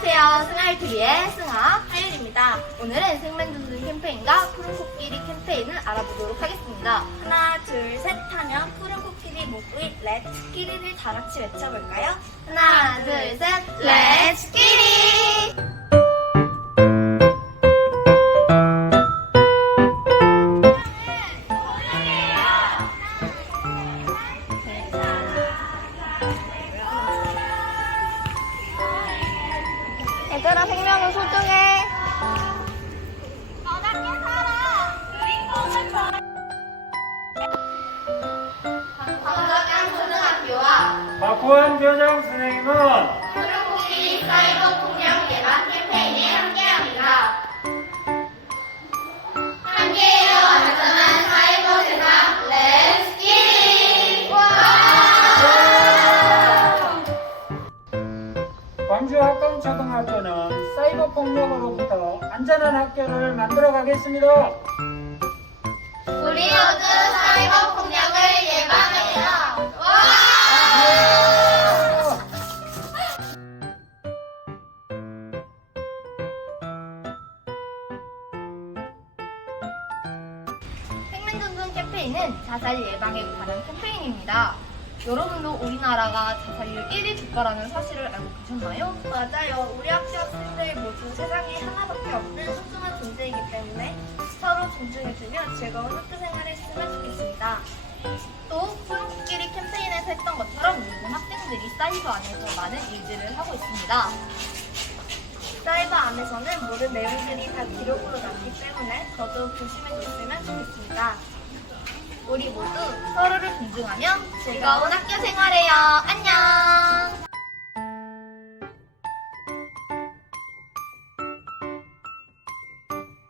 안녕하세요. 승아이TV의 승아 하율입니다. 오늘은 생맨두둔 캠페인과 푸른 코끼리 캠페인을 알아보도록 하겠습니다. 하나, 둘, 셋 하면 푸른 코끼리 목구이 렛츠 끼리를 다 같이 외쳐볼까요? 하나, 둘, 셋, 렛츠 끼리! 얘들아, 생명은 소중해. 광덕양 초등학교와 박구원 교장 선생님은 푸른코끼리 사이버 폭력 광주 학강초등학교는 사이버 폭력으로부터 안전한 학교를 만들어 가겠습니다. 우리 모두 사이버 폭력을 예방해요. 와! 생명전선 캠페인은 자살 예방에 관한 캠페인입니다. 여러분도 우리나라가 자살률 1위 국가라는 사실을 알고 계셨나요? 맞아요. 우리 학교 학생들 모두 세상에 하나밖에 없는 소중한 존재이기 때문에 서로 존중해주며 즐거운 학교 생활을 했으면 좋겠습니다. 또 푸른코끼리 캠페인에서 했던 것처럼 요즘 학생들이 사이버 안에서 많은 일들을 하고 있습니다. 사이버 안에서는 모든 내용들이 다 기록으로 남기 때문에 더더욱 조심해줬으면 좋겠습니다. 우리 모두 서로를 존중하며 즐거운 학교 생활해요. 안녕!